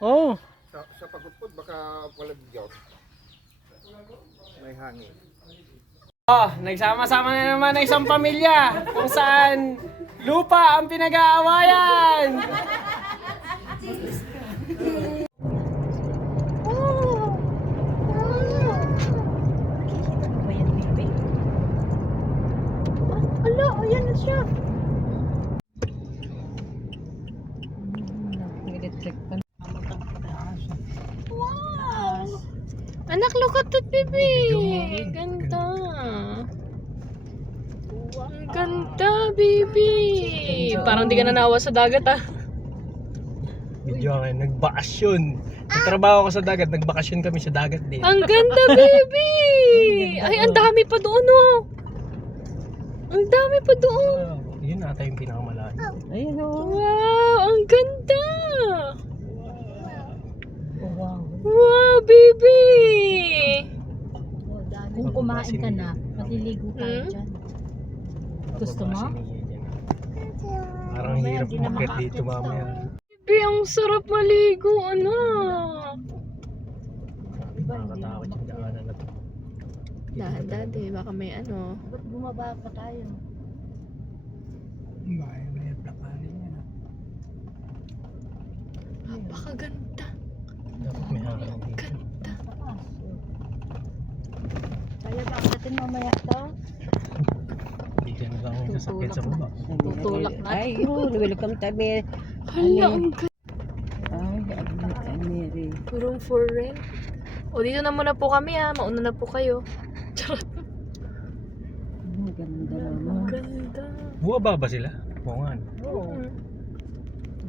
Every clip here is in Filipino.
Oh. Sa pagpupod, baka wala bigyan. May hangin. Nagsama-sama na naman ng isang pamilya kung saan lupa ang pinag-aawayan. Ala, ayan na siya. Wow! Anak, look at that, baby. Ganda. Ang ganda, baby. Parang di ka nanawa sa dagat, ah. Medyo ako nagbakasyon. Nagtrabaho ko sa dagat, nagbakasyon kami sa dagat din. Ang ganda, baby. Ay, ang dami pa doon, oh. Ang dami pa doon. Yun ata yung pinakamalayo. Ayun, oh. Wow, ang ganda. Wow, baby. Kung kumain ka na, maliligo tayo dyan. Gusto mo? Parang hirap umakyat dito mamaya. Baby, ang sarap maligo, anak. Nakakatakot yung daanan na to. Dahan-dahan, baka may ano. Ba't bumaba pa tayo? May plakarin yan. Napakaganda. Dapat may hangin dito. Ganda. Kaya ba natin mamaya to? Hindi ka na lang yung sasakit sa baba. Tutulak na. Ay, yun. Welcome tabi. Hala, ang ganda. Ay, Mary. Room for rent. O, dito na muna po kami, ha. Mauna na po kayo. Charot. Ang ganda Ang naman. ganda. Buwaba ba sila? Oo nga. Oo.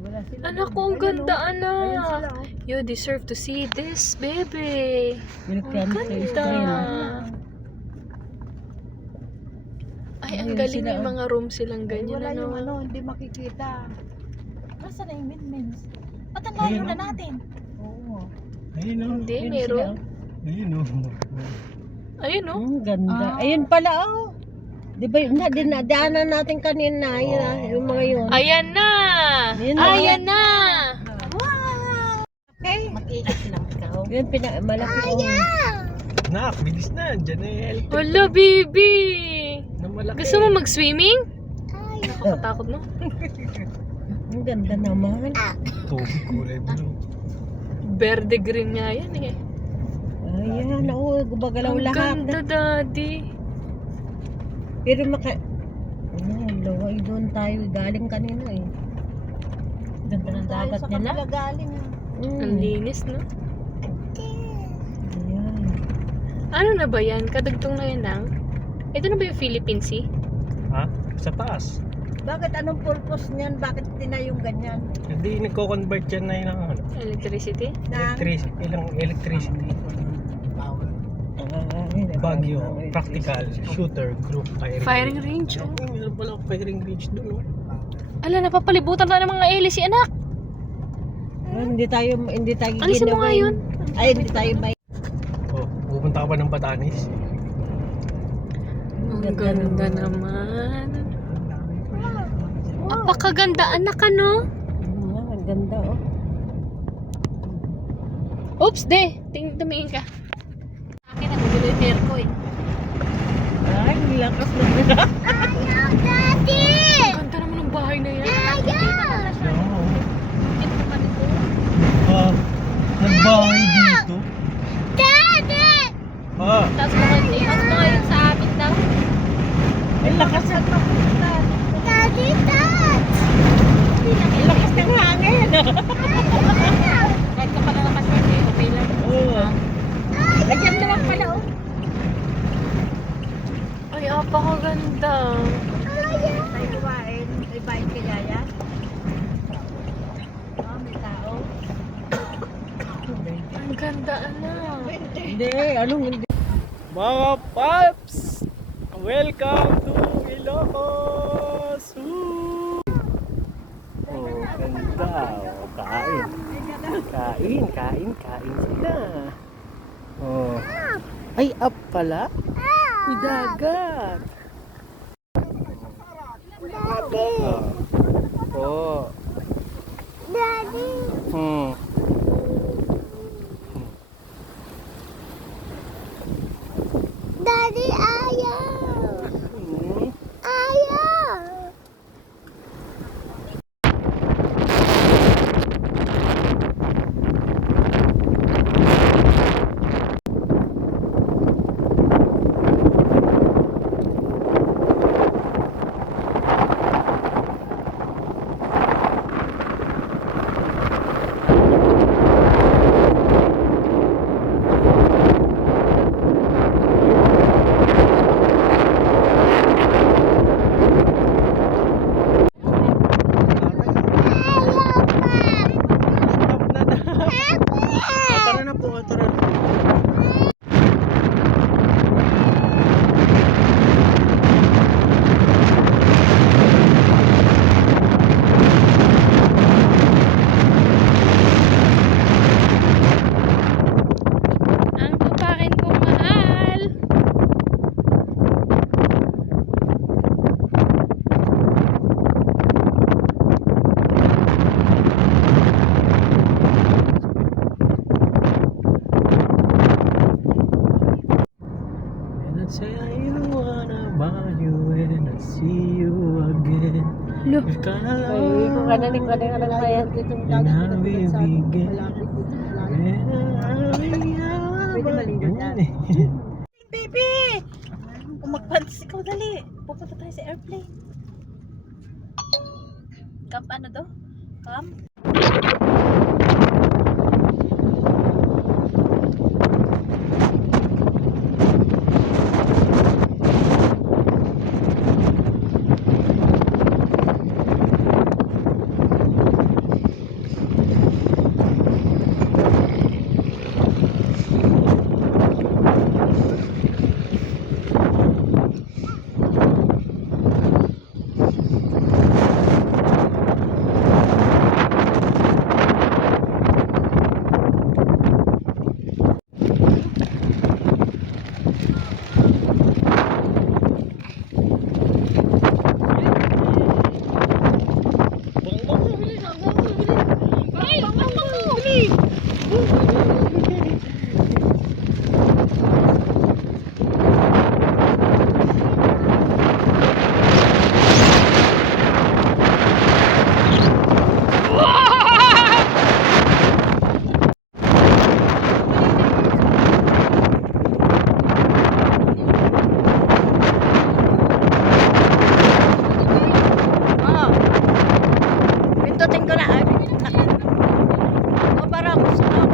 Wala sila. Anak ko, ang ganda, anak. You deserve to see this, baby. Welcome to Ganda. Israel. Ay, ang Ayun galing, sila, may oh. mga room silang ganyan, Wala yung ano. hindi makikita. Nasaan na yung Minmins? Ba't ang layo na natin? Oo. Ayun o. Hindi, Ayun meron. Ayun o. Ayun, no? Ang ganda. Ayun pala, oh. Di ba yun na, dinadaanan natin kanina. Ayun, yung mga yun. Ayan na! Ayun na. Ayan na! Mag-iikot lang ikaw. Yun, malaki. Nak, bilis na. Diyan na yung electric. Wala, baby! Na malaki. Gusto mo mag-swimming? Nakakatakot, no? Ang ganda naman. Tubig kulay blue. Verde green nga yan, eh. Ayan, oo, gumagalaw Ang lahat. ganda, daddy. Pero laway doon tayo. Galing kanina eh. Ganda ng dagat nila. Ang linis, no? Ayan. Ano na ba yan? Kadugtong na yan lang? Ito na ba yung Philippine Sea? Ha? Sa taas. Bakit anong purpose niyan? Bakit tinayong ganyan? Hindi nagko-convert yan na yun ng ano. Electricity? Electricity. Baguio, practical, shooter, group, Firing range, oh. Meron pala firing range doon. Ala, napapalibutan tayo ng mga hélice, anak. Hindi tayo Alisin mo nga yun. Ay, hindi tayo may. Oh, pupunta ka pa ng Batanes. Ang ganda naman. Apakaganda, anak, ano? Ang ganda, oh. Oops, tumingin ka. Akin, nagugulo yung hair ko, eh. Ay, nilakas na nila. Ang ganda naman ng bahay na yan. Nagbahay dito. Ah, Tapos mga yun sa amin daw. Ang lakas na Ang lakas ng hangin. Kahit ka pala nakaswerte, okay lang. Oo. Lagyan mo lang pala, oh. Ay, apakaganda. Tayo kumain. May bahay kaya yan? Oh, may tao. Ang ganda, anak. Hindi, anong hindi? mga paps! Welcome to Ilocos! Woo! Oh, ganda. Oh, kain. Kain sila. Oh. Ay, up pala? May dagat. Daddy. Oh. Oh. Daddy, ayaw. Ayaw. Stop na daw. Tara na po, tara na. Ang tupakin kong mahal. And I'd say you wanna buy you and I see you again. Look. If kinda Ay, kung ka na ni ka na ng bayan dito ng And dagat. how we begin. Malapit dito. Pwede maligo dyan. Baby! Kung magpantis ikaw, dali. Pupunta tayo sa airplane. Camp ano do? Camp? Pindutin ko na. O, para ako sa loob.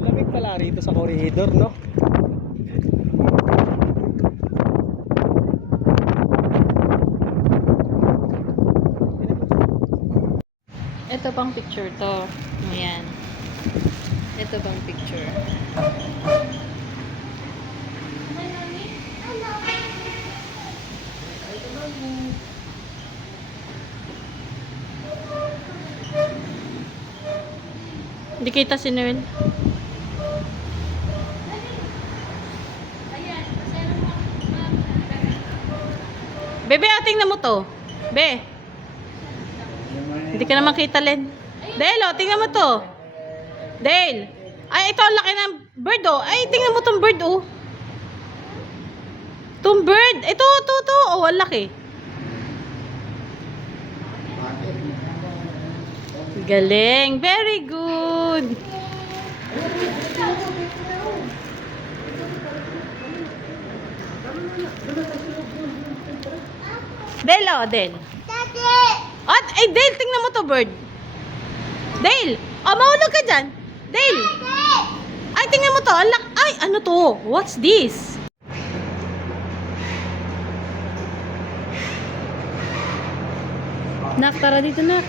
Lamig pala rito sa corridor, no? Ito pang picture to. Ayan. Ito pang picture. Hindi kita si Noel. Bebe, ating na mo to. Be. Hindi ka naman kita, Len. Dale, oh, tingnan mo to. Dale. Ay, ito, ang laki ng bird, oh. Ay, tingnan mo tong bird, oh. Tong bird. Ito. Oh, ang laki. Galing. Very good. Dale, oh, Dale. At, ay, Dale, tingnan mo to, bird. Dale. Oh, mahulog ka dyan. Dale. Ay, tingnan mo to. Ay, ano to? What's this? Nak, tara dito, nak.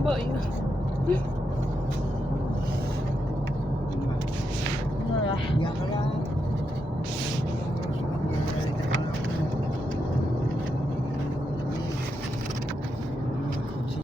Ba yun? Iyak ka lang.